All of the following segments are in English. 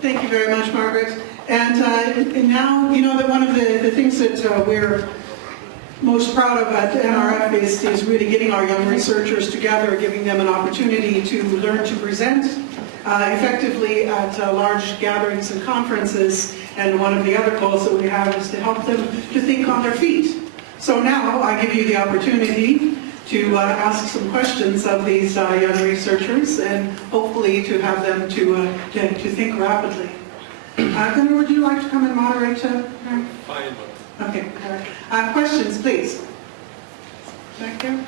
Thank you very much, Margaret. And now, you know that one of the things that we're most proud of at NRF is really getting our young researchers together, giving them an opportunity to learn to present effectively at large gatherings and conferences. And one of the other goals that we have is to help them to think on their feet. So now I give you the opportunity to ask some questions of these young researchers and hopefully to have them to think rapidly. Gunnar, would you like to come and moderate? Fine. Okay. Questions, please. Back there.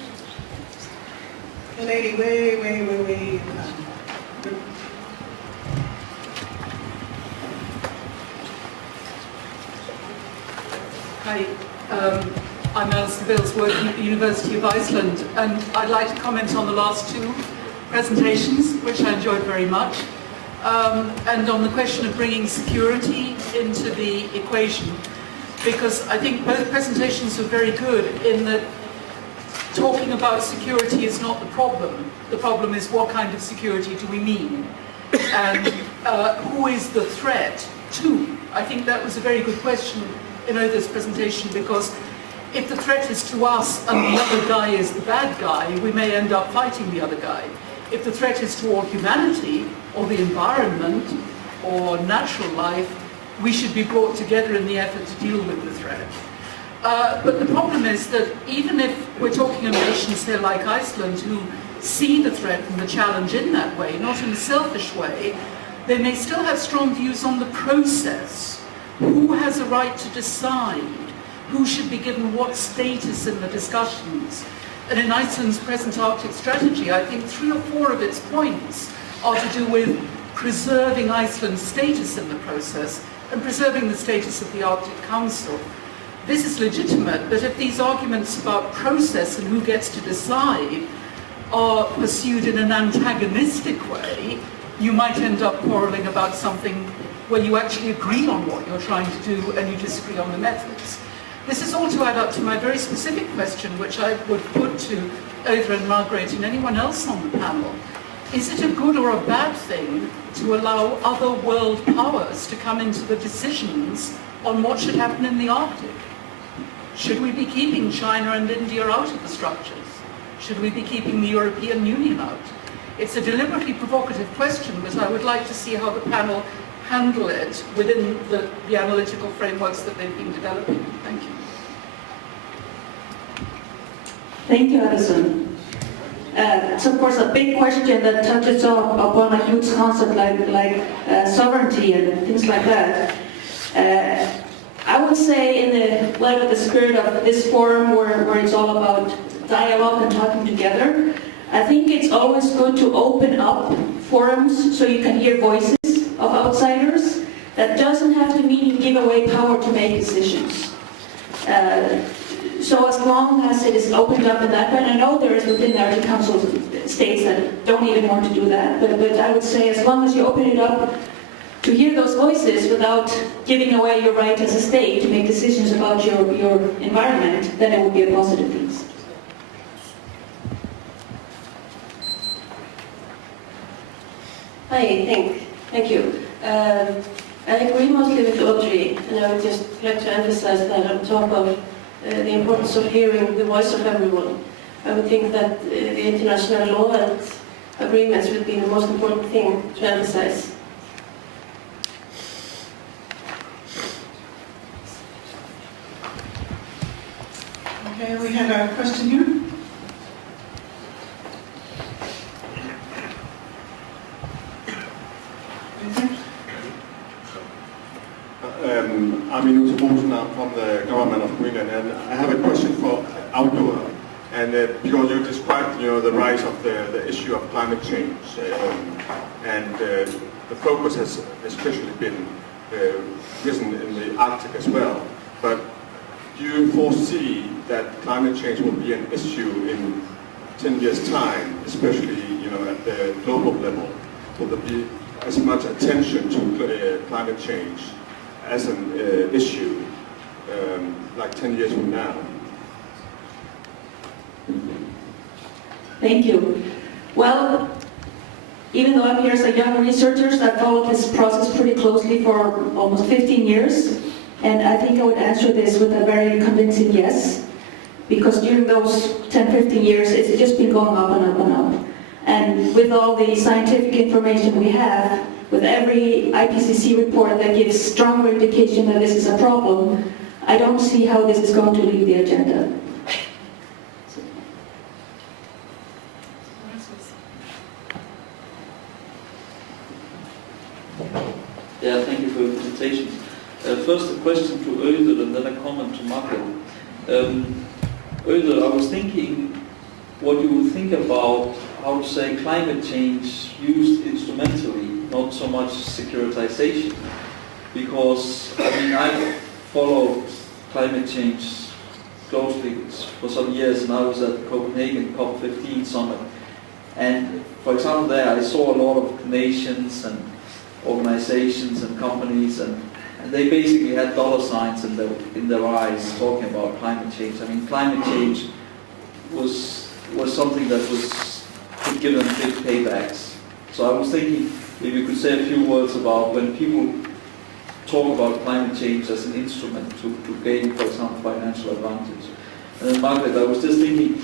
The lady way. Hi, I'm Alison Bills, working at the University of Iceland, and I'd like to comment on the last two presentations, which I enjoyed very much, and on the question of bringing security into the equation, because I think both presentations were very good in that talking about security is not the problem. The problem is what kind of security do we mean, and who is the threat to? I think that was a very good question in Oda's presentation, because if the threat is to us and the other guy is the bad guy, we may end up fighting the other guy. If the threat is toward humanity or the environment or natural life, we should be brought together in the effort to deal with the threat. But the problem is that even if we're talking of nations here like Iceland who see the threat and the challenge in that way, not in a selfish way, they may still have strong views on the process. Who has a right to decide? Who should be given what status in the discussions? And in Iceland's present Arctic strategy, I think 3 or 4 of its points are to do with preserving Iceland's status in the process and preserving the status of the Arctic Council. This is legitimate, but if these arguments about process and who gets to decide are pursued in an antagonistic way, you might end up quarreling about something where you actually agree on what you're trying to do and you disagree on the methods. This is all to add up to my very specific question, which I would put to Oda and Margaret and anyone else on the panel. Is it a good or a bad thing to allow other world powers to come into the decisions on what should happen in the Arctic? Should we be keeping China and India out of the structures? Should we be keeping the European Union out? It's a deliberately provocative question, but I would like to see how the panel handle it within the analytical frameworks that they've been developing. Thank you. Thank you, Alison. It's of course a big question that touches upon a huge concept like sovereignty and things like that. I would say in the light of the spirit of this forum where it's all about dialogue and talking together, I think it's always good to open up forums so you can hear voices of outsiders. That doesn't have to mean you give away power to make decisions. So as long as it is opened up in that way, and I know there is within the Arctic Council states that don't even want to do that, but I would say as long as you open it up to hear those voices without giving away your right as a state to make decisions about your environment, then it would be a positive thing. Hi, thank you. I agree mostly with Audrey, and I would just like to emphasize that on top of the importance of hearing the voice of everyone, I would think that the international law and agreements would be the most important thing to emphasize. Okay, we had a question here. I'm Inus Bosen, I'm from the government of Greenland, and I have a question for Audun. And because you described, the rise of the issue of climate change, and the focus has especially been risen in the Arctic as well. But do you foresee that climate change will be an issue in 10 years' time, especially at the global level? Will there be as much attention to climate change as an issue like 10 years from now? Thank you. Well, even though I'm here as a young researcher, I've followed this process pretty closely for almost 15 years. And I think I would answer this with a very convincing yes, because during those 10, 15 years, it's just been going up and up and up. And with all the scientific information we have, with every IPCC report that gives stronger indication that this is a problem, I don't see how this is going to leave the agenda. Yeah, thank you for your presentations. First a question to Øyder and then a comment to Margaret. Øyder, I was thinking what you would think about, how to say, climate change used instrumentally, not so much securitization. Because, I mean, I followed climate change closely for some years, and I was at the Copenhagen COP15 summit. And, for example, there I saw a lot of nations and organizations and companies, and they basically had dollar signs in their eyes talking about climate change. I mean, climate change was something that could give them big paybacks. So I was thinking if you could say a few words about when people talk about climate change as an instrument to gain, for example, financial advantage. And then Margaret, I was just thinking,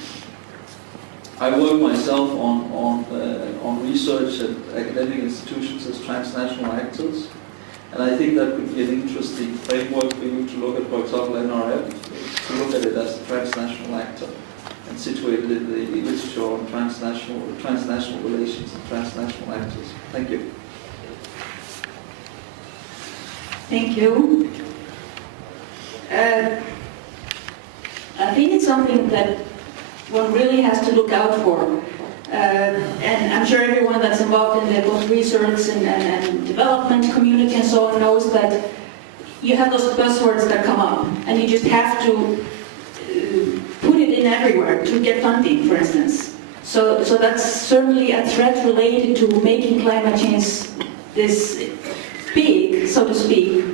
I work myself on research at academic institutions as transnational actors, and I think that could be an interesting framework for you to look at, for example, NRF, to look at it as a transnational actor and situate the literature on transnational relations and transnational actors. Thank you. Thank you. I think it's something that one really has to look out for. And I'm sure everyone that's involved in the both research and development community and so on knows that you have those buzzwords that come up, and you just have to put it in everywhere to get funding, for instance. So that's certainly a threat related to making climate change this big, so to speak,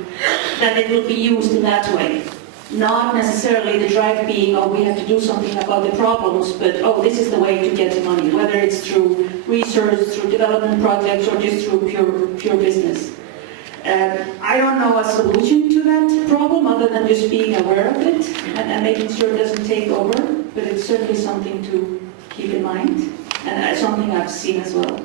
that it will be used in that way. Not necessarily the drive being, oh, we have to do something about the problems, but, oh, this is the way to get the money, whether it's through research, through development projects, or just through pure business. I don't know a solution to that problem other than just being aware of it and making sure it doesn't take over, but it's certainly something to keep in mind, and something I've seen as well.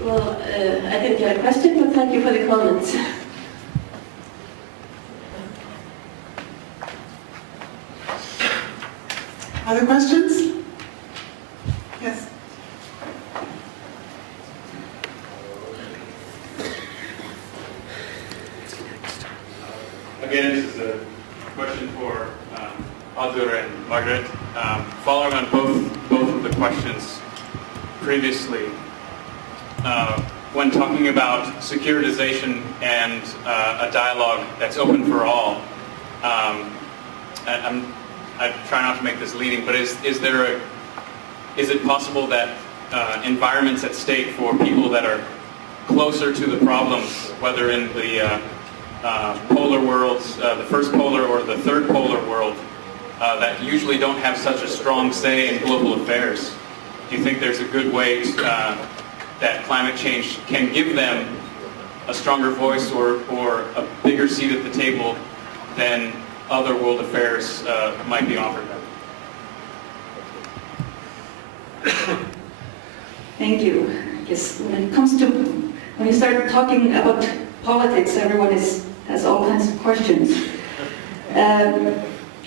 Well, I didn't get a question, but thank you for the comments. Other questions? Yes. Again, this is a question for Odur and Margaret. Following on both of the questions previously, when talking about securitization and a dialogue that's open for all, I try not to make this leading, but is it possible that environments at stake for people that are closer to the problems, whether in the polar worlds, the first polar or the third polar world, that usually don't have such a strong say in global affairs? Do you think there's a good way that climate change can give them a stronger voice or a bigger seat at the table than other world affairs might be offered them? Thank you. I guess when you start talking about politics, everyone has all kinds of questions.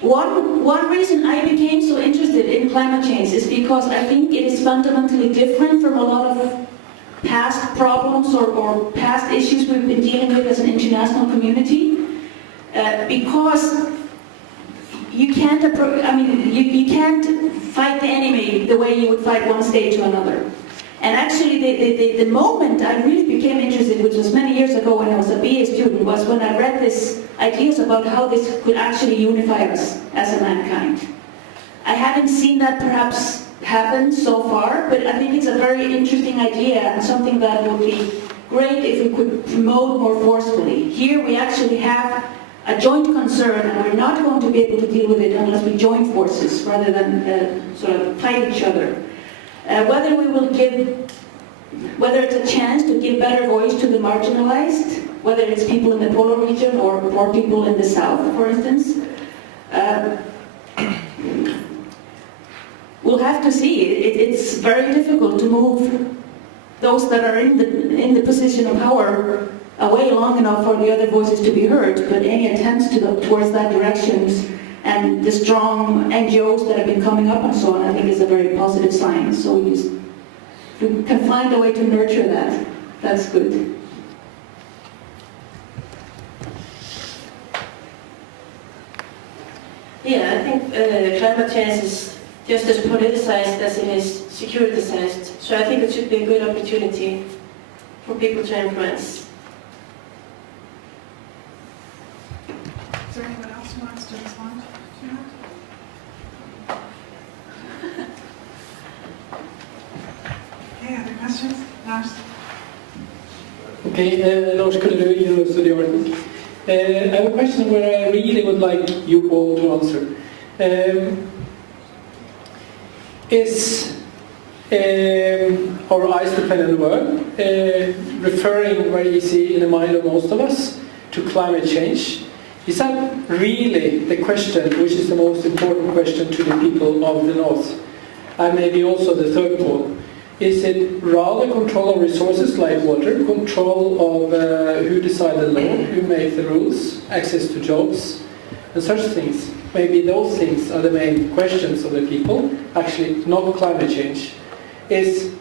One reason I became so interested in climate change is because I think it is fundamentally different from a lot of past problems or past issues we've been dealing with as an international community. Because you can't you can't fight the enemy the way you would fight one state to another. And actually, the moment I really became interested, which was many years ago when I was a BA student, was when I read these ideas about how this could actually unify us as a mankind. I haven't seen that perhaps happen so far, but I think it's a very interesting idea and something that would be great if we could promote more forcefully. Here we actually have a joint concern, and we're not going to be able to deal with it unless we join forces rather than sort of fight each other. Whether it's a chance to give better voice to the marginalized, whether it's people in the polar region or poor people in the south, for instance, we'll have to see. It's very difficult to move those that are in the position of power away long enough for the other voices to be heard, but any attempts towards that direction and the strong NGOs that have been coming up and so on, I think is a very positive sign. So if we can find a way to nurture that, that's good. Yeah, I think climate change is just as politicized as it is securitized. So I think it should be a good opportunity for people to influence. Is there anyone else who wants to respond to that? Okay, other questions? Lars? Okay, Lars Kullerud, University of Arctic. I have a question where I really would like you all to answer. Is our ice-dependent world referring very easy in the mind of most of us to climate change? Is that really the question which is the most important question to the people of the North? And maybe also the third pole. Is it rather control of resources like water, control of who decide the law, who make the rules, access to jobs, and such things? Maybe those things are the main questions of the people, actually not climate change. Is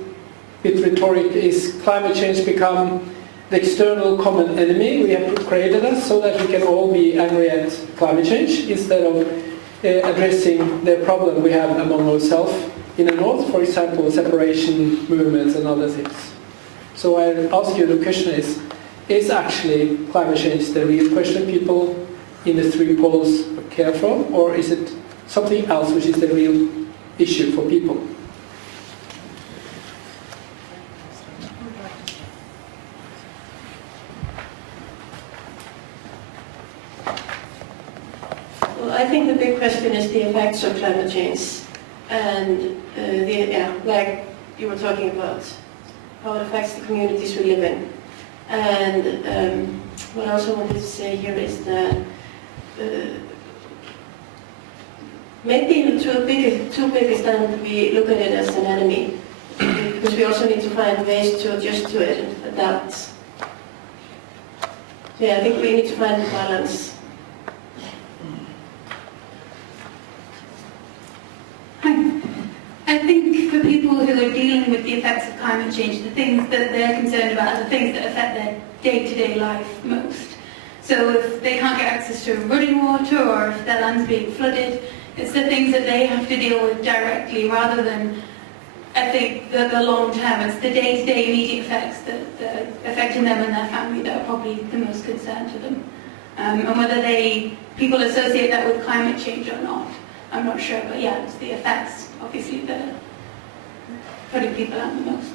it rhetoric, is climate change become the external common enemy we have created us so that we can all be angry at climate change instead of addressing the problem we have among ourselves in the North, for example, separation movements and other things. So I ask you, the question is actually climate change the real question people in the three poles care for, or is it something else which is the real issue for people? Well, I think the big question is the effects of climate change. And like you were talking about, how it affects the communities we live in. And what I also wanted to say here is that maybe to a big extent we look at it as an enemy, because we also need to find ways to adjust to it and adapt. So yeah, I think we need to find a balance. I think for people who are dealing with the effects of climate change, the things that they're concerned about are the things that affect their day-to-day life most. So if they can't get access to running water, or if their land's being flooded, it's the things that they have to deal with directly rather than, I think, the long term. It's the day-to-day immediate effects that are affecting them and their family that are probably the most concern to them. And whether people associate that with climate change or not, I'm not sure, but yeah, it's the effects, obviously, that are putting people out the most.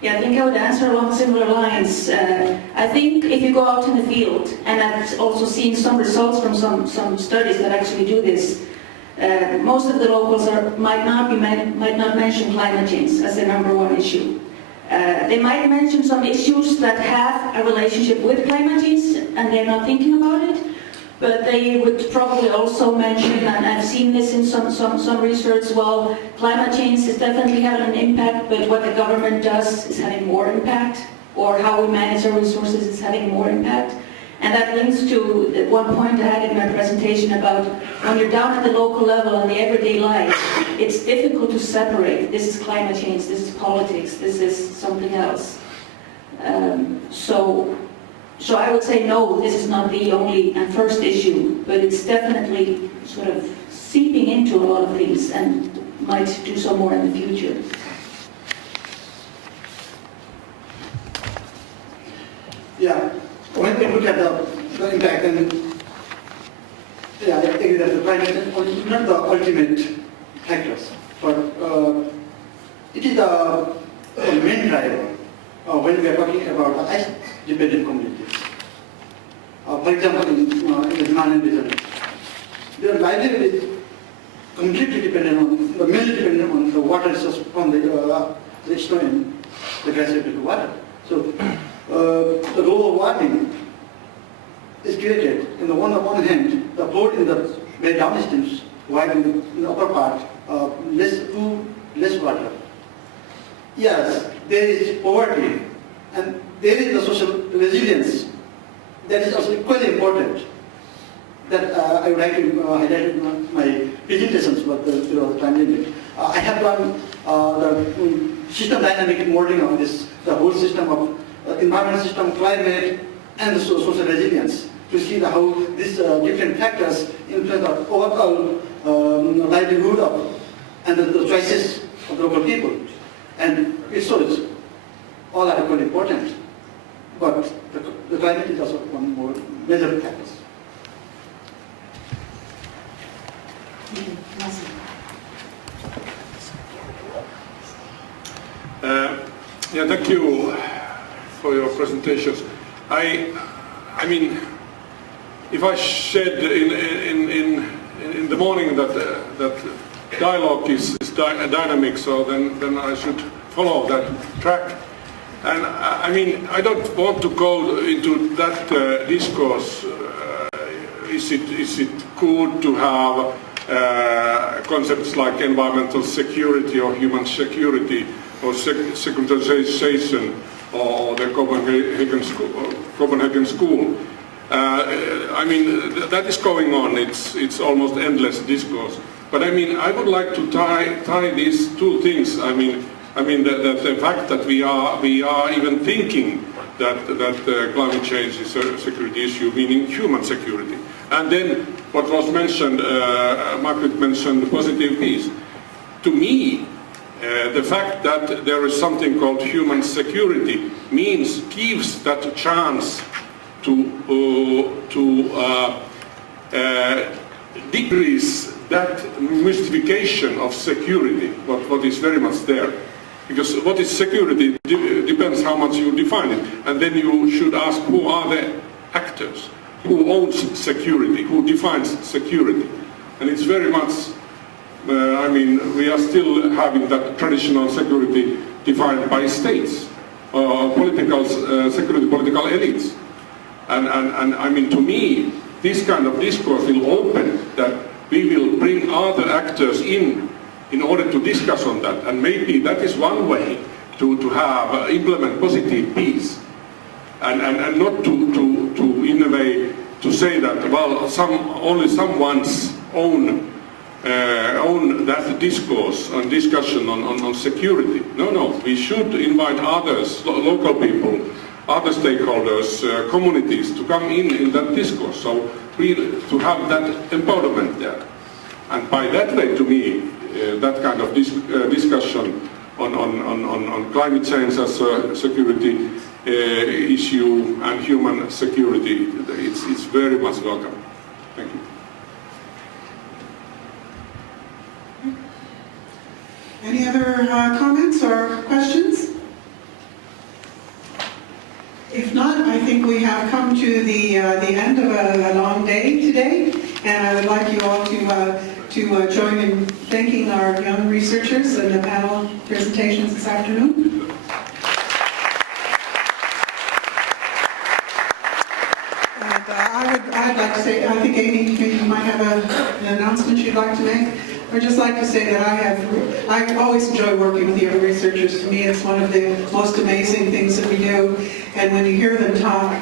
Yeah, I think I would answer along similar lines. I think if you go out in the field, and I've also seen some results from some studies that actually do this, most of the locals might not mention climate change as their number one issue. They might mention some issues that have a relationship with climate change, and they're not thinking about it. But they would probably also mention, and I've seen this in some research, well, climate change is definitely having an impact, but what the government does is having more impact, or how we manage our resources is having more impact. And that links to one point I had in my presentation about when you're down at the local level in the everyday life, it's difficult to separate. This is climate change, this is politics, this is something else. So I would say no, this is not the only and first issue, but it's definitely sort of seeping into a lot of things and might do so more in the future. Yeah, when we look at the impact, and yeah, I agree that the climate is not the ultimate factors, but it is the main driver when we are talking about the dependent communities. For example, in the Himalayan region, their livelihood is completely dependent on, mainly dependent on the water resource from the snow and the glacier water. So the global warming is created. On the one hand, the flood in the very downstreams, while in the upper part, less water. Yes, there is poverty, and there is the social resilience that is also equally important. That I would like to highlight in my presentations, but there was time limit. I have done the system dynamic modeling of this, the whole system of environmental system, climate, and the social resilience to see how these different factors influence the overall livelihood of and the choices of local people. And it shows all are equally important, but the climate is also one more major factor. Yeah, thank you for your presentations. I mean, if I said in the morning that dialogue is dynamic, so then I should follow that track. And I mean, I don't want to go into that discourse. Is it good to have concepts like environmental security or human security or secularization or the Copenhagen School? I mean, that is going on. It's almost endless discourse. But I mean, I would like to tie these two things. I mean the fact that we are even thinking that climate change is a security issue, meaning human security. And then what was mentioned, Margaret mentioned positive peace. To me, the fact that there is something called human security gives that chance to decrease that mystification of security, what is very much there. Because what is security depends how much you define it. And then you should ask, who are the actors? Who owns security? Who defines security? And it's very much, I mean, we are still having that traditional security defined by states, security political elites. And I mean, to me, this kind of discourse will open that we will bring other actors in order to discuss on that. And maybe that is one way to implement positive peace. And not to in a way to say that, well, only someone's own that discourse and discussion on security. No, we should invite others, local people, other stakeholders, communities to come in that discourse. So to have that empowerment there. And by that way, to me, that kind of discussion on climate change as a security issue and human security, it's very much welcome. Thank you. Any other comments or questions? If not, I think we have come to the end of a long day today, and I would like you all to join in thanking our young researchers and the panel presentations this afternoon. And I'd like to say, I think Amy, maybe you might have an announcement you'd like to make. I'd just like to say that I always enjoy working with young researchers. To me, it's one of the most amazing things that we do. And when you hear them talk,